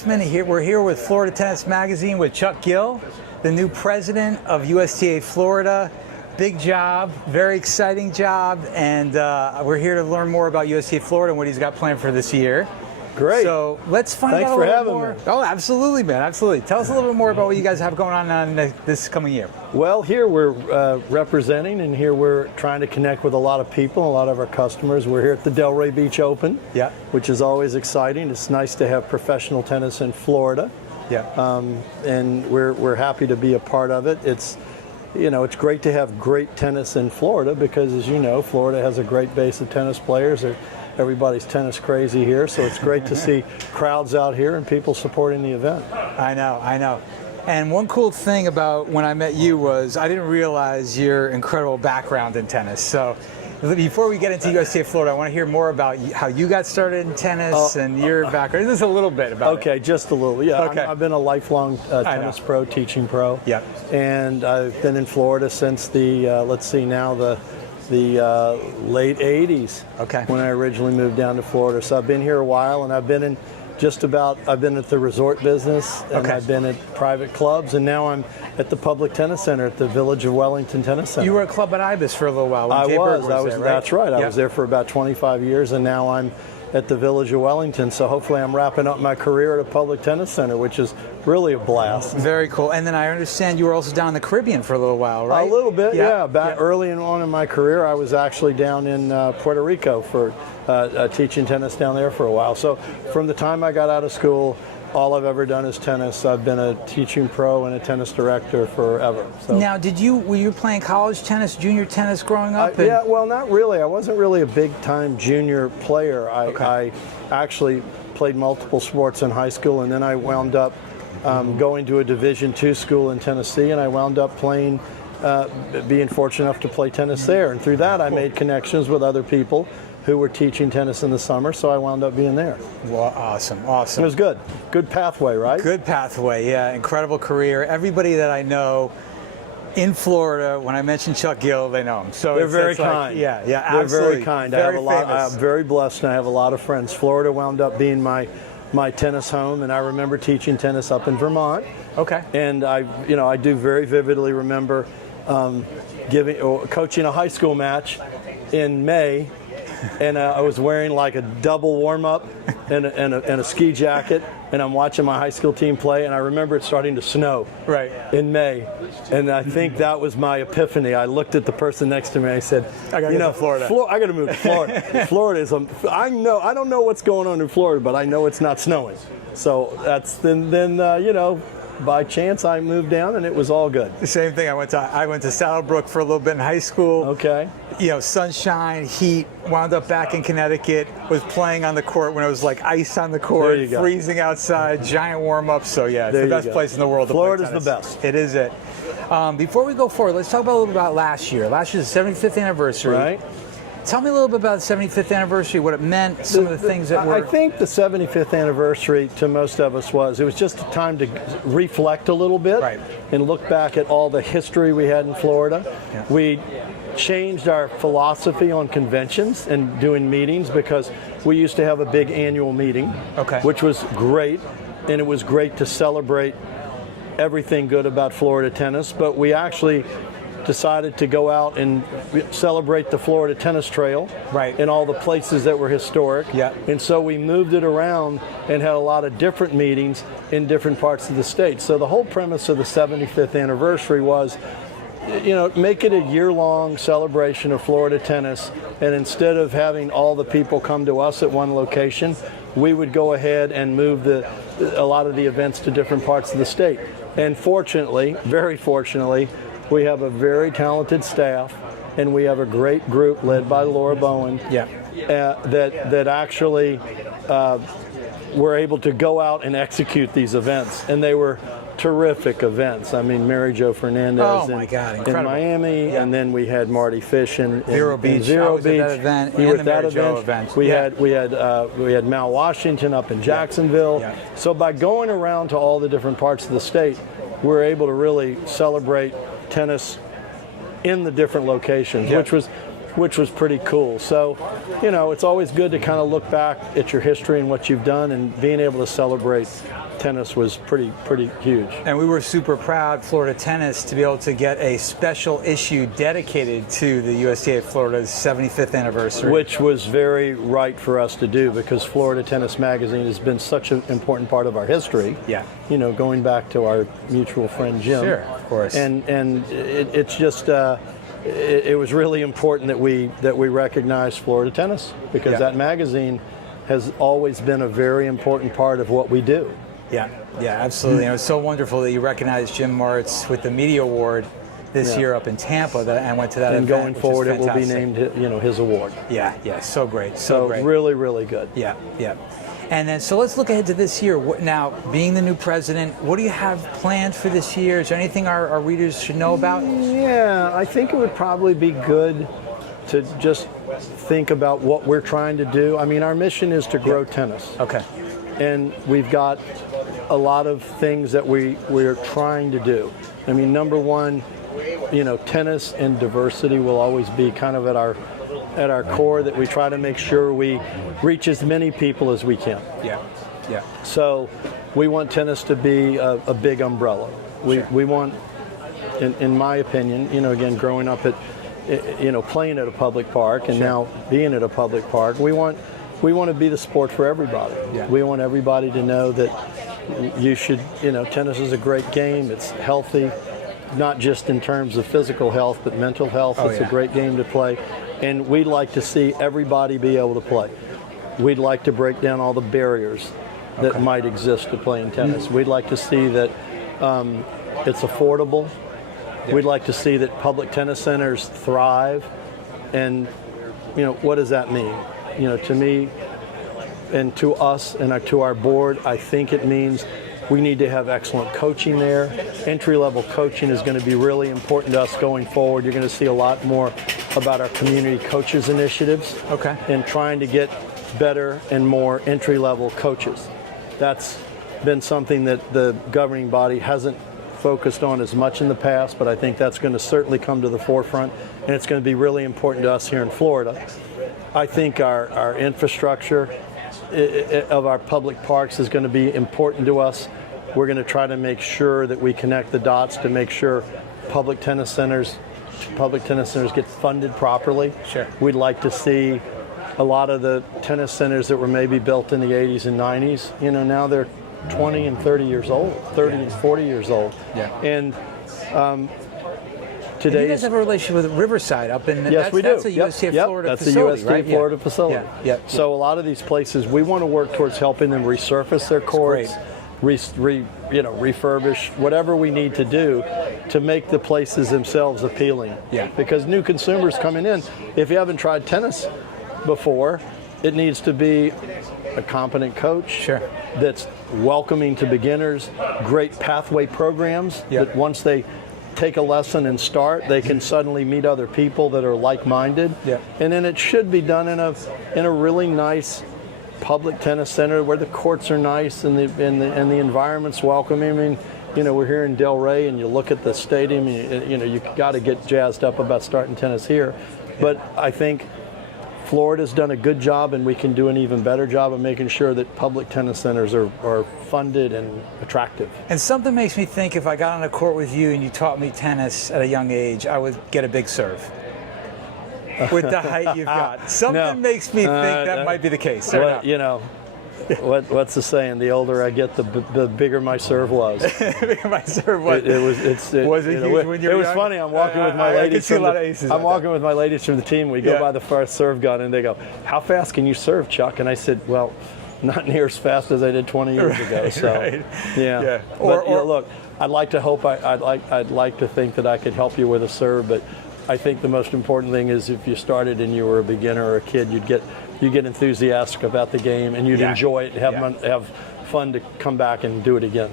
Pressman. We're here with Florida Tennis Magazine with Chuck Gill, the new president of USTA Florida. Big job, very exciting job, and we're here to learn more about USTA Florida and what he's got planned for this year. Great. So let's find out a little more. Thanks for having Oh, me. absolutely, man, absolutely. Tell us a little bit more about what you guys have going on this coming year. Well, here we're representing, and here we're trying to connect with a lot of people, a lot of our customers. We're here at the Delray Beach Open, which is always exciting. It's nice to have professional tennis in Florida, and we're happy to be a part of it. It's it's great to have great tennis in Florida because, as you know, Florida has a great base of tennis players. Everybody's tennis crazy here, so it's great to see crowds out here and people supporting the event. I know. And one cool thing about when I met you was I didn't realize your incredible background in tennis. So before we get into USTA Florida, I want to hear more about how you got started in tennis and your background. Just a little bit about it. Okay, just a little. Yeah, okay. I've been a lifelong tennis pro, teaching pro. Yep. And I've been in Florida since the late 80s, when I originally moved down to Florida. So I've been here a while, and I've been in I've been at the resort business, and I've been at private clubs, and now I'm at the public tennis center at the Village of Wellington Tennis Center. You were at Club at Ibis for a little while when I Jay was Berg was there, right? That's right. I was there for about 25 years, and now I'm at the Village of Wellington. So hopefully I'm wrapping up my career at a public tennis center, which is really a blast. Very cool. And then I understand you were also down in the Caribbean for a little while, right? A little bit, yeah. Early on in my career, I was actually down in Puerto Rico for teaching tennis down there for a while. So from the time I got out of school, all I've ever done is tennis. I've been a teaching pro and a tennis director forever. So. Now, were you playing college tennis, junior tennis growing up? Yeah, well, not really. I wasn't really a big-time junior player. I actually played multiple sports in high school, and then I wound up going to a Division II school in Tennessee, and I wound up playing, being fortunate enough to play tennis there. And through that, I made connections with other people who were teaching tennis in the summer, so I wound up being there. Well, awesome. It was good. Good pathway, right? Good pathway, yeah. Incredible career. Everybody that I know in Florida, when I mention Chuck Gill, they know him. So they're very kind. Yeah, they're absolutely. Very kind. Very I'm very blessed, and I have a lot of friends. Florida wound up being my tennis home, and I remember teaching tennis up in Vermont. Okay. And I do very vividly remember coaching a high school match in May. And I was wearing like a double warm-up and a ski jacket, and I'm watching my high school team play, and I remember it starting to snow in May. And I think that was my epiphany. I looked at the person next to me and I said, I got to move to Florida. I got to move to Florida. Florida is I don't know what's going on in Florida, but I know it's not snowing. So that's then by chance I moved down, and it was all good. The same thing. I went to Saddlebrook for a little bit in high school. Okay. Sunshine, heat, wound up back in Connecticut, was playing on the court when it was like ice on the court, freezing outside, giant warm-ups. So yeah, it's the best place in the world to play tennis. Florida's the best. It is it. Before we go forward, let's talk a little bit about last year. Last year's 75th anniversary. Right. Tell me a little bit about the 75th anniversary, what it meant, some of the things that were... I think the 75th anniversary to most of us it was just a time to reflect a little bit and look back at all the history we had in Florida. Yeah. We changed our philosophy on conventions and doing meetings because we used to have a big annual meeting, which was great, and it was great to celebrate everything good about Florida tennis, but we actually decided to go out and celebrate the Florida Tennis Trail and all the places that were historic. Yeah. And so we moved it around and had a lot of different meetings in different parts of the state. So the whole premise of the 75th anniversary was, make it a year-long celebration of Florida tennis, and instead of having all the people come to us at one location, we would go ahead and move a lot of the events to different parts of the state. And fortunately, very fortunately, we have a very talented staff, and we have a great group led by Laura Bowen that actually were able to go out and execute these events. And they were terrific events. I mean, Mary Jo Fernandez in Miami, and then we had Marty Fish in Vero Beach. Vero Beach. At that event, you were and at the that Mary Jo event. We had Mal Washington up in Jacksonville. Yeah. So by going around to all the different parts of the state, we're able to really celebrate tennis in the different locations, which was which was pretty cool. So, you know, it's always good to kind of look back at your history and what you've done, and being able to celebrate tennis was pretty huge. And we were super proud, Florida Tennis, to be able to get a special issue dedicated to the USTA Florida's 75th anniversary. Which was very right for us to do, because Florida Tennis Magazine has been such an important part of our history. Yeah. You know, going back to our mutual friend Jim. Sure, of course. And it's just it was really important that we recognize Florida Tennis, because that magazine has always been a very important part of what we do. Yeah, absolutely. And it was so wonderful that you recognized Jim Moritz with the Media Award this year up in Tampa, that I went to that event. And going forward, it will be named, you know, his award. Yeah, so great, so great. Really good. Yeah. And then, so let's look ahead to this year. Now, being the new president, what do you have planned for this year? Is there anything our readers should know about? Yeah, I think it would probably be good to just think about what we're trying to do. I mean, our mission is to grow tennis. Okay. And we've got a lot of things that we're trying to do. I mean, number one, you know, tennis and diversity will always be kind of at our core, that we try to make sure we reach as many people as we can. Yeah. So we want tennis to be a big umbrella. We want, in my opinion, you know, again, growing up playing at a public park and now being at a public park, we want to be the sport for everybody. Yeah. We want everybody to know that you should, you know, tennis is a great game. It's healthy, not just in terms of physical health, but mental health. It's a great game to play. And we'd like to see everybody be able to play. We'd like to break down all the barriers that might exist to playing tennis. We'd like to see that it's affordable. We'd like to see that public tennis centers thrive. And, you know, what does that mean? You know, to me and to us and to our board, I think it means we need to have excellent coaching there. Entry-level coaching is going to be really important to us going forward. You're going to see a lot more about our community coaches initiatives. Okay. And trying to get better and more entry-level coaches. That's been something that the governing body hasn't focused on as much in the past, but I think that's going to certainly come to the forefront, and it's going to be really important to us here in Florida. I think our infrastructure of our public parks is going to be important to us. We're going to try to make sure that we connect the dots to make sure public tennis centers get funded properly. Sure. We'd like to see a lot of the tennis centers that were maybe built in the 80s and 90s, you know, now they're 20 and 30 years old, 30 and 40 years old. Yeah. And you guys have a relationship with Riverside up in. Yes, we do. That's a USTA Florida that's facility, a USTA right? Florida facility. Yeah. So a lot of these places, we want to work towards helping them resurface their courts, refurbish whatever we need to do to make the places themselves appealing. Yeah. Because new consumers coming in, if you haven't tried tennis before, it needs to be a competent coach that's welcoming to beginners, great pathway programs that once they take a lesson and start, they can suddenly meet other people that are like-minded. And then it should be done in a really nice public tennis center where the courts are nice and the environment's welcoming. I mean, you know, we're here in Delray, and you look at the stadium, and you got to get jazzed up about starting tennis here. But I think Florida's done a good job, and we can do an even better job of making sure that public tennis centers are funded and attractive. And something makes me think, if I got on a court with you and you taught me tennis at a young age, I would get a big serve. With the height you've got. Something makes me think that might be the case. Well, you know, what's the saying? The older I get, the bigger my serve was. Bigger my serve was. Was it huge when you were young? It was funny. I'm walking with my ladies. I'm walking with my ladies from the team. We go by the first serve gun, and they go, "How fast can you serve, Chuck?" And I said, "Well, not near as fast as I did 20 years ago." So, yeah. But, look, I'd like to think that I could help you with a serve, but I think the most important thing is if you started and you were a beginner or a kid, you get enthusiastic about the game, and you'd enjoy it and have fun to come back and do it again.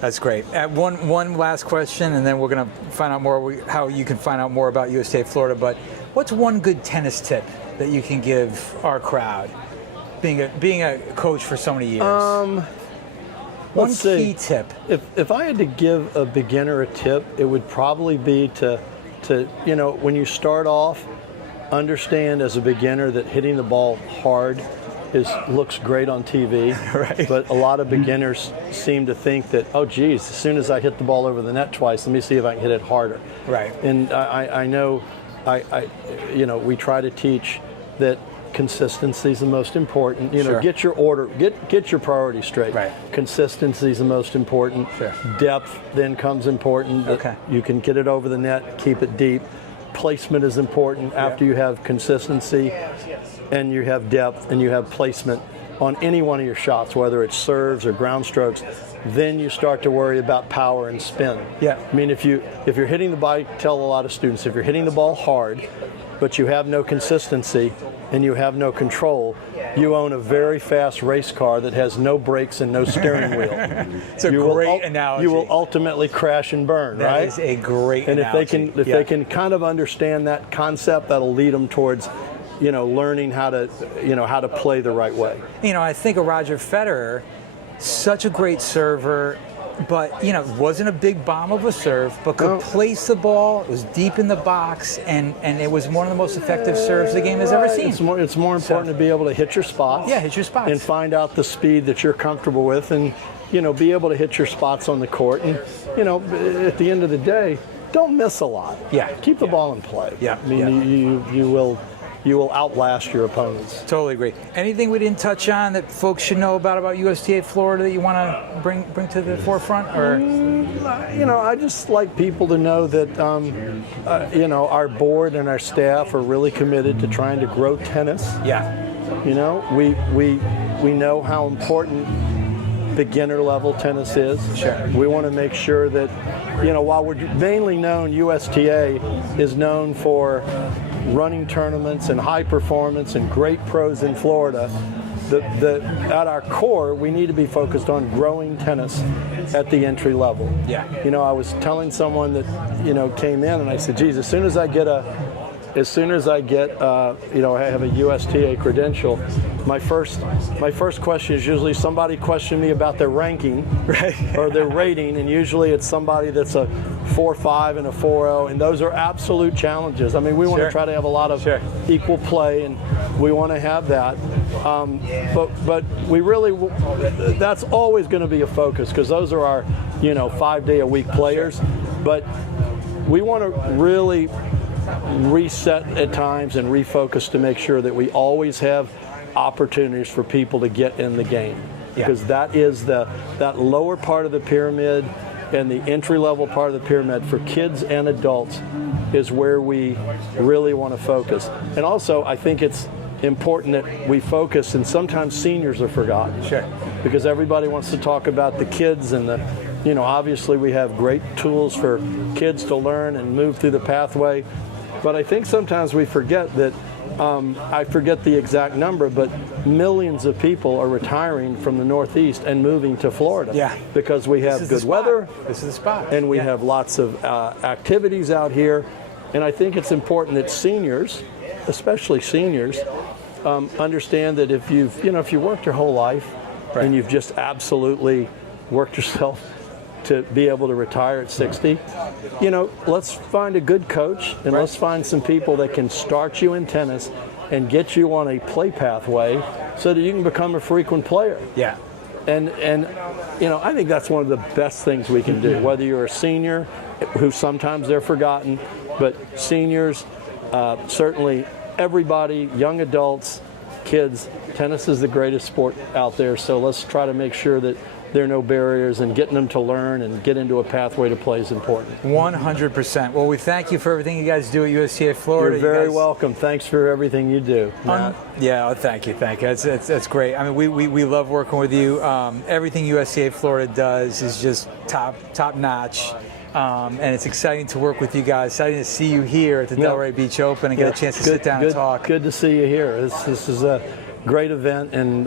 That's great. One last question, and then we're going to find out more how you can find out more about USTA Florida. But what's one good tennis tip that you can give our crowd, being a coach for so many years? One key tip. If I had to give a beginner a tip, it would probably be to when you start off, understand as a beginner that hitting the ball hard looks great on TV, right. But a lot of beginners seem to think that, oh geez, as soon as I hit the ball over the net twice, let me see if I can hit it harder. Right. And I know, we try to teach that consistency is the most important. Sure. Get your order, get your priorities straight. Right. Consistency is the most important. Sure. Depth then comes important. Okay. You can get it over the net, keep it deep. Placement is important after you have consistency and you have depth and you have placement on any one of your shots, whether it's serves or ground strokes. Then you start to worry about power and spin. Yeah. I mean, if you're hitting the ball, I tell a lot of students, if you're hitting the ball hard, but you have no consistency and you have no control, you own a very fast race car that has no brakes and no steering wheel. It's a great analogy. You will ultimately crash and burn, right? That is a great analogy. And if they can kind of understand that concept, that'll lead them towards, learning how to play the right way. I think of Roger Federer, such a great server, but wasn't a big bomb of a serve, but could place the ball. It was deep in the box, and it was one of the most effective serves the game has ever seen. It's more important to be able to hit your spots. Yeah, hit your spots. And find out the speed that you're comfortable with, and be able to hit your spots on the court. And at the end of the day, don't miss a lot. Yeah. Keep the ball in play. Yeah. I mean, you will outlast your opponents. Totally agree. Anything we didn't touch on that folks should know about USTA Florida that you want to bring to the forefront? Or I just like people to know that our board and our staff are really committed to trying to grow tennis. Yeah. We know how important beginner level tennis is. Sure. We want to make sure that while we're mainly known, USTA is known for running tournaments and high performance and great pros in Florida, at our core, we need to be focused on growing tennis at the entry level. Yeah. I was telling someone that, came in and I said, geez, as soon as I have a USTA credential, my first question is usually somebody questioning me about their ranking, right, or their rating, and usually it's somebody that's a 4.5 and a 4.0, and those are absolute challenges. I mean, we want to try to have a lot of equal play, and we want to have that. But we really, that's always going to be a focus because those are our 5-day-a-week players. But we want to really reset at times and refocus to make sure that we always have opportunities for people to get in the game, because that is that lower part of the pyramid and the entry-level part of the pyramid for kids and adults is where we really want to focus. And also, I think it's important that we focus, and sometimes seniors are forgotten. Sure. Because everybody wants to talk about the kids and obviously we have great tools for kids to learn and move through the pathway. But I think sometimes we forget that, I forget the exact number, but millions of people are retiring from the Northeast and moving to Florida. Yeah. Because we have good weather. This is the spot. And we have lots of activities out here. And I think it's important that seniors, especially seniors, understand that if you worked your whole life and you've just absolutely worked yourself to be able to retire at 60, let's find a good coach and let's find some people that can start you in tennis and get you on a play pathway so that you can become a frequent player. Yeah. And I think that's one of the best things we can do, whether you're a senior, who sometimes they're forgotten, but seniors, certainly everybody, young adults, kids, tennis is the greatest sport out there, so let's try to make sure that there are no barriers, and getting them to learn and get into a pathway to play is important. 100%. Well, we thank you for everything you guys do at USTA Florida. You're very welcome. Thanks for everything you do, Matt. Thank you. That's great. I mean, we love working with you. Everything USTA Florida does is just top notch. And it's exciting to work with you guys. Exciting to see you here at the Delray Beach Open and get a chance to sit down and talk. Good to see you here. This is a great event, and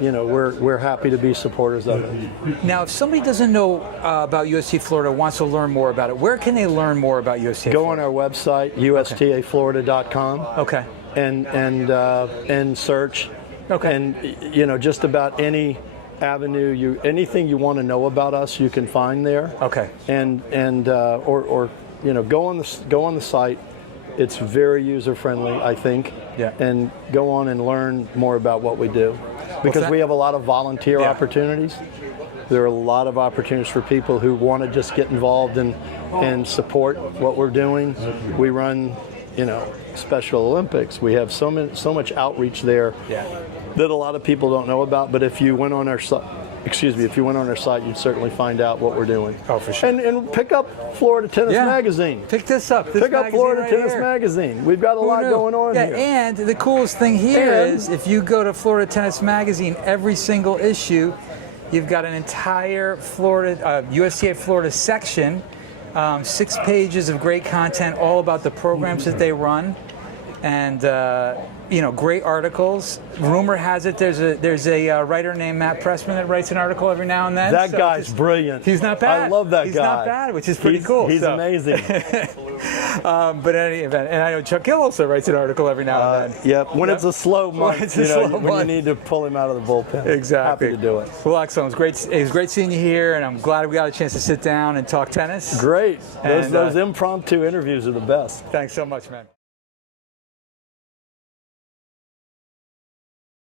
we're happy to be supporters of it. Now, if somebody doesn't know about USTA Florida, wants to learn more about it, where can they learn more about USTA Go Florida? on our website, USTAFlorida.com. Okay. And search. Okay. And just about any avenue, anything you want to know about us, you can find there. Okay. And go on the site, It's very user-friendly, I think. Yeah. And go on and learn more about what we do. Because we have a lot of volunteer opportunities. There are a lot of opportunities for people who want to just get involved and support what we're doing. We run, Special Olympics. We have so much outreach there that a lot of people don't know about. But if you went on our site, you'd certainly find out what we're doing. Oh, for sure. And pick up Florida Tennis Magazine. Pick this up. Pick up Florida Tennis Magazine. We've got a lot going on here. And the coolest thing here is if you go to Florida Tennis Magazine, every single issue, you've got an entire Florida USTA Florida section, 6 pages of great content all about the programs that they run, and great articles. Rumor has it there's a writer named Matt Pressman that writes an article every now and then. That guy's brilliant. He's not bad. I love that guy. He's not bad, which is pretty cool. He's amazing. But in any event, and I know Chuck Gill also writes an article every now and then. Yep. When it's a slow month, when you need to pull him out of the bullpen. Exactly. Happy to do it. Well, excellent. It was great seeing you here, and I'm glad we got a chance to sit down and talk tennis. Great. Those impromptu interviews are the best. Thanks so much, man.